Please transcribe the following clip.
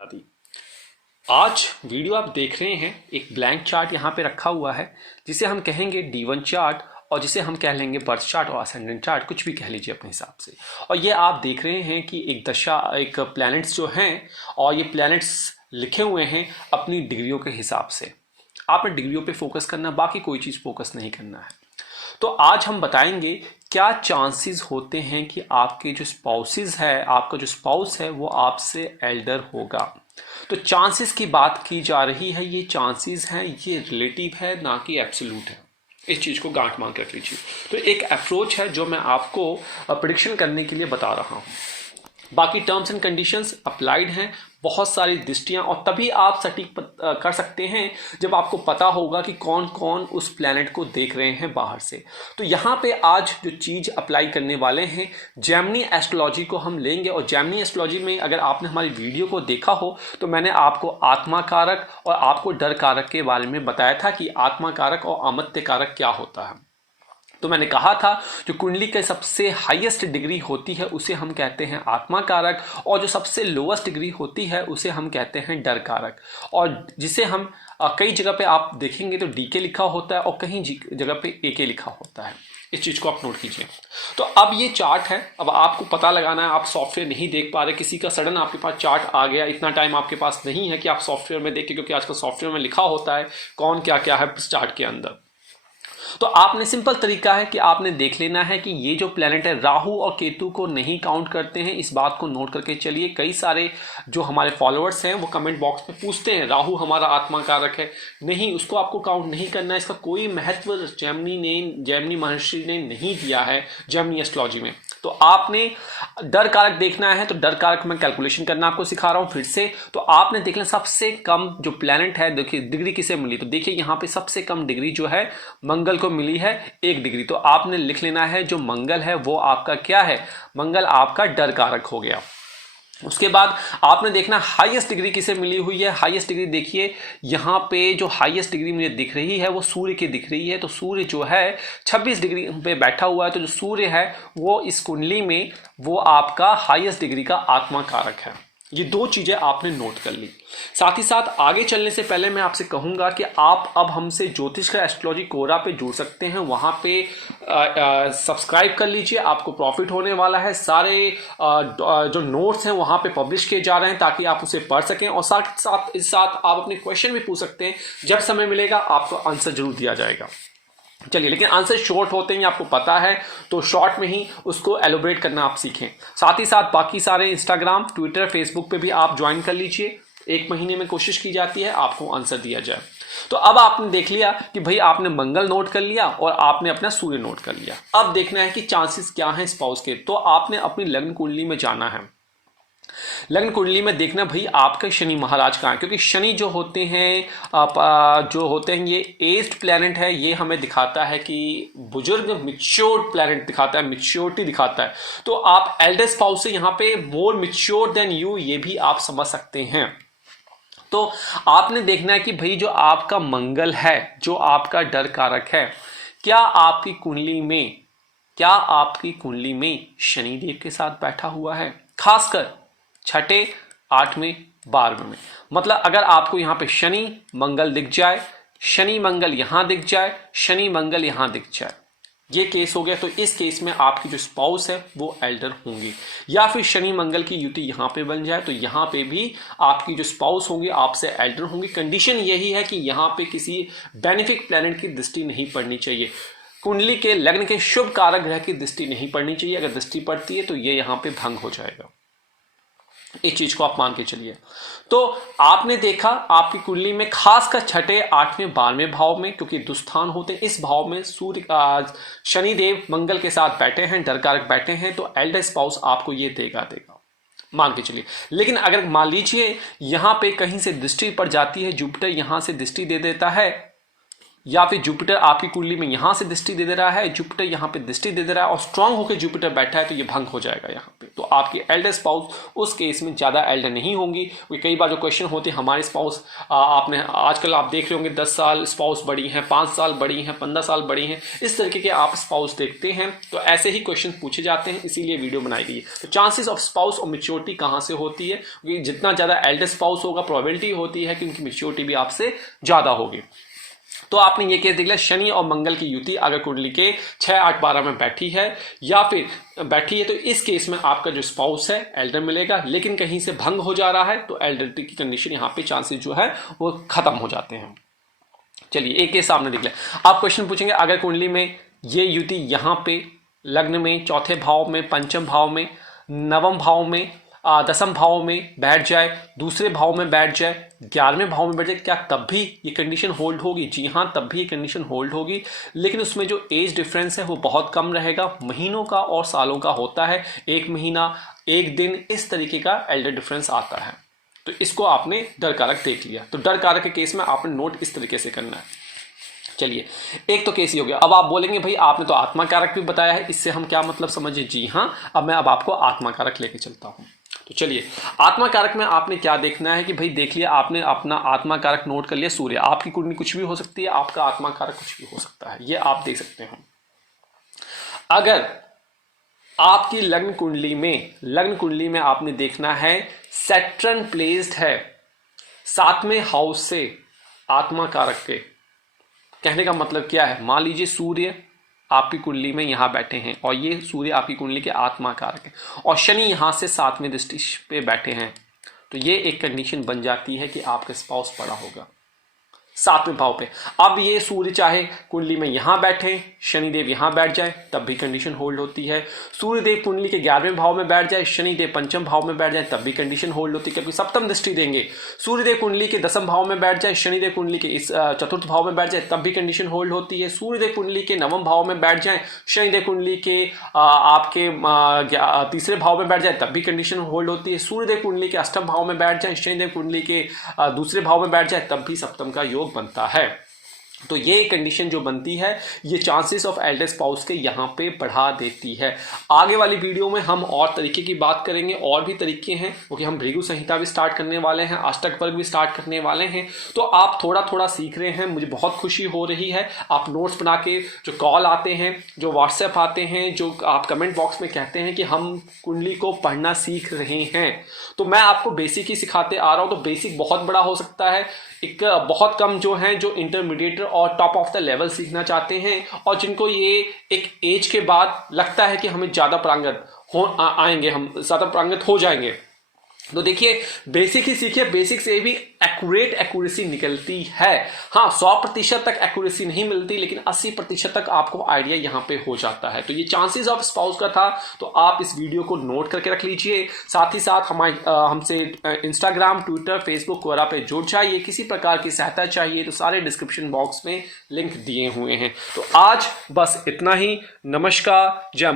आदि। आज वीडियो आप देख रहे हैं, एक ब्लैंक चार्ट यहाँ पे रखा हुआ है जिसे हम कहेंगे D1 चार्ट और जिसे हम कह लेंगे बर्थ चार्ट और असेंडेंट चार्ट, कुछ भी कह लीजिए अपने हिसाब से। और ये आप देख रहे हैं कि एक प्लैनेट्स जो हैं और ये प्लैनेट्स लिखे हुए हैं अपनी डिग्रियों के हिसाब से। आपने डिग्रियों पे फोकस करना, बाकी कोई चीज़ फोकस नहीं करना है। तो आज हम बताएंगे क्या चांसेस होते हैं कि आपके जो स्पाउसेस है, आपका जो स्पाउस है वो आपसे एल्डर होगा। तो चांसेस की बात की जा रही है, ये चांसेस हैं, ये रिलेटिव है ना कि एब्सोल्यूट है। इस चीज़ को गांठ मान के रख लीजिए। तो एक अप्रोच है जो मैं आपको प्रिडिक्शन करने के लिए बता रहा हूँ। बाकी टर्म्स एंड कंडीशंस अप्लाइड हैं, बहुत सारी दृष्टियां, और तभी आप सटीक कर सकते हैं जब आपको पता होगा कि कौन कौन उस प्लैनेट को देख रहे हैं बाहर से। तो यहाँ पे आज जो चीज़ अप्लाई करने वाले हैं, जेमिनी एस्ट्रोलॉजी को हम लेंगे। और जेमिनी एस्ट्रोलॉजी में अगर आपने हमारी वीडियो को देखा हो तो मैंने आपको आत्मा कारक और आपको डर कारक के बारे में बताया था कि आत्मा कारक और अमत्य कारक क्या होता है। तो मैंने कहा था जो कुंडली के सबसे हाईएस्ट डिग्री होती है उसे हम कहते हैं आत्मा कारक, और जो सबसे लोएस्ट डिग्री होती है उसे हम कहते हैं डर कारक। और जिसे हम कई जगह पे आप देखेंगे तो डीके लिखा होता है और कहीं जगह पे एके लिखा होता है। इस चीज़ को आप नोट कीजिए। तो अब ये चार्ट है, अब आपको पता लगाना है। आप सॉफ्टवेयर नहीं देख पा रहे, किसी का सडन आपके पास चार्ट आ गया, इतना टाइम आपके पास नहीं है कि आप सॉफ्टवेयर में देखें, क्योंकि आजकल सॉफ्टवेयर में लिखा होता है कौन क्या क्या है चार्ट के अंदर। तो आपने सिंपल तरीका है कि आपने देख लेना है कि ये जो प्लेनेट है राहु और केतु को नहीं काउंट करते हैं। इस बात को नोट करके चलिए। कई सारे जो हमारे फॉलोअर्स हैं वो कमेंट बॉक्स में पूछते हैं राहु हमारा आत्मा कारक है, नहीं उसको आपको काउंट नहीं करना है। इसका कोई महत्व जेमिनी महर्षि ने नहीं दिया है जेमिनी एस्ट्रोलॉजी में। तो आपने डर कारक देखना है तो डर कारक में कैलकुलेशन करना आपको सिखा रहा हूं फिर से। तो आपने देख लें सबसे कम जो प्लेनेट है, देखिए डिग्री किसे मिली, तो देखिए यहाँ पे सबसे कम डिग्री जो है मंगल को मिली है 1 डिग्री। तो आपने लिख लेना है जो मंगल है वो आपका क्या है, मंगल आपका डर कारक हो गया। उसके बाद आपने देखना हाईएस्ट डिग्री किसे मिली हुई है। हाईएस्ट डिग्री देखिए यहाँ पे जो हाईएस्ट डिग्री मुझे दिख रही है वो सूर्य की दिख रही है। तो सूर्य जो है 26 डिग्री पे बैठा हुआ है। तो जो सूर्य है वो इस कुंडली में वो आपका हाईएस्ट डिग्री का आत्मा कारक है। ये दो चीजें आपने नोट कर ली। साथ ही साथ आगे चलने से पहले मैं आपसे कहूंगा कि आप अब हमसे ज्योतिष का एस्ट्रोलॉजी कोरा पे जुड़ सकते हैं। वहां पे सब्सक्राइब कर लीजिए, आपको प्रॉफिट होने वाला है। सारे जो नोट्स हैं वहां पे पब्लिश किए जा रहे हैं ताकि आप उसे पढ़ सकें, और साथ साथ आप अपने क्वेश्चन भी पूछ सकते हैं। जब समय मिलेगा आपको आंसर जरूर दिया जाएगा। चलिए, लेकिन आंसर शॉर्ट होते हैं आपको पता है, तो शॉर्ट में ही उसको एलोबरेट करना आप सीखें। साथ ही साथ बाकी सारे इंस्टाग्राम, ट्विटर, फेसबुक पे भी आप ज्वाइन कर लीजिए। 1 महीने में कोशिश की जाती है आपको आंसर दिया जाए। तो अब आपने देख लिया कि भाई आपने मंगल नोट कर लिया और आपने अपना सूर्य नोट कर लिया। अब देखना है कि चांसेस क्या हैं स्पाउस के। तो आपने अपनी लग्न कुंडली में जाना है। लग्न कुंडली में देखना भाई आपका शनि महाराज कहाँ है, क्योंकि शनि जो होते हैं ये एज्ड प्लैनेट है। ये हमें दिखाता है कि बुजुर्ग, मिच्योर्ड प्लैनेट दिखाता है, मिच्योरिटी दिखाता है। तो आप एल्डर स्पाउस से यहाँ पे मोर मिच्योर देन यू, ये भी आप समझ सकते हैं। तो आपने देखना है कि भाई जो आपका मंगल है, जो आपका डर कारक है, क्या आपकी कुंडली में शनिदेव के साथ बैठा हुआ है, खासकर छठे, 8वें, 12वें में। मतलब अगर आपको यहां पे शनि मंगल दिख जाए, शनि मंगल यहां दिख जाए, शनि मंगल यहां दिख जाए, ये केस हो गया। तो इस केस में आपकी जो स्पाउस है वो एल्डर होंगे। या फिर शनि मंगल की युति यहां पे बन जाए तो यहां पे भी आपकी जो स्पाउस होंगे आपसे एल्डर होंगे। कंडीशन यही है कि यहां पे किसी बेनिफिक प्लैनेट की दृष्टि नहीं पड़नी चाहिए। कुंडली के लग्न के शुभ कारक ग्रह की दृष्टि नहीं पड़नी चाहिए। अगर दृष्टि पड़ती है तो ये यहां पे भंग हो जाएगा। इस चीज को आप मान के चलिए। तो आपने देखा आपकी कुंडली में खासकर छठे, 8वें, 12वें भाव में, क्योंकि दुस्थान होते हैं, इस भाव में सूर्य शनिदेव मंगल के साथ बैठे हैं, डर कारक बैठे हैं, तो एल्डर स्पाउस आपको ये देगा मान के चलिए। लेकिन अगर मान लीजिए यहां पे कहीं से दृष्टि पड़ जाती है, जुपिटर यहां से दृष्टि दे देता है, या फिर जुपिटर आपकी कुंडली में यहां से दृष्टि दे रहा है, जुपिटर यहां पे दृष्टि दे रहा है और स्ट्रांग होकर जुपिटर बैठा है, तो ये भंग हो जाएगा यहां पे। तो आपकी एल्डर स्पाउस उस केस में ज्यादा एल्डर नहीं होंगी। कई बार जो क्वेश्चन होते हैं हमारे स्पाउस, आपने आजकल आप देख रहे होंगे 10 साल स्पाउस बड़ी हैं, 5 साल बड़ी हैं, 15 साल बड़ी हैं, इस तरीके के आप स्पाउस देखते हैं। तो ऐसे ही क्वेश्चन पूछे जाते हैं, इसीलिए वीडियो बनाई गई है। तो चांसेस ऑफ स्पाउस और मेच्योरिटी कहां से होती है, क्योंकि जितना ज्यादा एल्डर स्पाउस होगा प्रोबेबिलिटी होती है कि उनकी मेच्योरिटी भी आपसे ज्यादा होगी। तो आपने ये केस देख लिया, शनि और मंगल की युति अगर कुंडली के 6, 8, 12 में बैठी है या फिर बैठी है, तो इस केस में आपका जो स्पाउस है एल्डर मिलेगा, लेकिन कहीं से भंग हो जा रहा है तो एल्डरिटी की कंडीशन यहाँ पे चांसेस जो है वो खत्म हो जाते हैं। चलिए एक केस आपने देख लिया। आप क्वेश्चन पूछेंगे अगर कुंडली में ये युति यहाँ पे लग्न में, चौथे भाव में, पंचम भाव में, नवम भाव में, 10वें भाव में बैठ जाए, दूसरे भाव में बैठ जाए, 11वें भाव में बैठ जाए, क्या तब भी ये कंडीशन होल्ड होगी? जी हाँ, तब भी ये कंडीशन होल्ड होगी, लेकिन उसमें जो एज डिफरेंस है वो बहुत कम रहेगा, महीनों का और सालों का होता है, 1 महीना 1 दिन इस तरीके का एल्डर डिफरेंस आता है। तो इसको आपने डर कारक देख लिया। तो डर कारक के केस में आपने नोट इस तरीके से करना है। चलिए एक तो केस ही हो गया। अब आप बोलेंगे भाई आपने तो आत्मा कारक भी बताया है, इससे हम क्या मतलब समझे? जी हाँ, अब मैं आपको आत्मा कारक लेके चलता हूं। तो चलिए आत्मा कारक में आपने क्या देखना है कि भाई देख लिया आपने अपना आत्मा कारक नोट कर लिया, सूर्य। आपकी कुंडली कुछ भी हो सकती है, आपका आत्मा कारक कुछ भी हो सकता है, ये आप देख सकते हैं। अगर आपकी लग्न कुंडली में आपने देखना है सैटर्न प्लेस्ड है 7वें हाउस से आत्मा कारक के, कहने का मतलब क्या है? मान लीजिए सूर्य आपकी कुंडली में यहां बैठे हैं और ये सूर्य आपकी कुंडली के आत्मा कारक है और शनि यहां से 7वें दृष्टि पे बैठे हैं, तो ये एक कंडीशन बन जाती है कि आपका स्पाउस पड़ा होगा 7वें भाव पे। अब ये सूर्य चाहे कुंडली में यहां बैठे, शनिदेव यहां बैठ जाए, तब भी कंडीशन होल्ड होती है। सूर्यदेव कुंडली के 11वें भाव में बैठ जाए, शनिदेव पंचम भाव में बैठ जाए, तब भी कंडीशन होल्ड होती है, क्योंकि सप्तम दृष्टि देंगे। सूर्यदेव कुंडली के 10वें भाव में बैठ जाए, शनिदेव कुंडली के इस 4th भाव में बैठ जाए, तब भी कंडीशन होल्ड होती है। सूर्यदेव कुंडली के 9वें भाव में बैठ जाए, शनिदेव कुंडली के आपके 3रे भाव में बैठ जाए, तब भी कंडीशन होल्ड होती है। सूर्यदेव कुंडली के 8वें भाव में बैठ जाए, शनिदेव कुंडली के 2रे भाव में बैठ जाए, तब भी सप्तम का योग बनता है। तो ये कंडीशन जो बनती है ये चांसेस ऑफ एल्डर स्पाउस के यहाँ पे बढ़ा देती है। आगे वाली वीडियो में हम और तरीके की बात करेंगे, और भी तरीके हैं, क्योंकि हम भृगु संहिता भी स्टार्ट करने वाले हैं, अष्टक वर्ग भी स्टार्ट करने वाले हैं। तो आप थोड़ा थोड़ा सीख रहे हैं, मुझे बहुत खुशी हो रही है। आप नोट्स बना के, जो कॉल आते हैं, जो व्हाट्सएप आते हैं, जो आप कमेंट बॉक्स में कहते हैं कि हम कुंडली को पढ़ना सीख रहे हैं, तो मैं आपको बेसिक ही सिखाते आ रहा हूँ। तो बेसिक बहुत बड़ा हो सकता है, एक बहुत कम जो हैं जो इंटरमीडिएट और टॉप ऑफ द लेवल सीखना चाहते हैं और जिनको ये एक एज के बाद लगता है कि हमें ज़्यादा पारंगत आएंगे, हम ज़्यादा पारंगत हो जाएंगे। तो देखिए बेसिक ही सीखिए, बेसिक से भी एक्यूरेसी निकलती है। हाँ 100% तक एक्यूरेसी नहीं मिलती, लेकिन 80% तक आपको आइडिया यहाँ पे हो जाता है। तो ये चांसेस ऑफ स्पाउस का था, तो आप इस वीडियो को नोट करके रख लीजिए। साथ ही साथ हमसे इंस्टाग्राम, ट्विटर, फेसबुक वगैरह पे जुड़ जाइए। किसी प्रकार की सहायता चाहिए तो सारे डिस्क्रिप्शन बॉक्स में लिंक दिए हुए हैं। तो आज बस इतना ही। नमस्कार, जय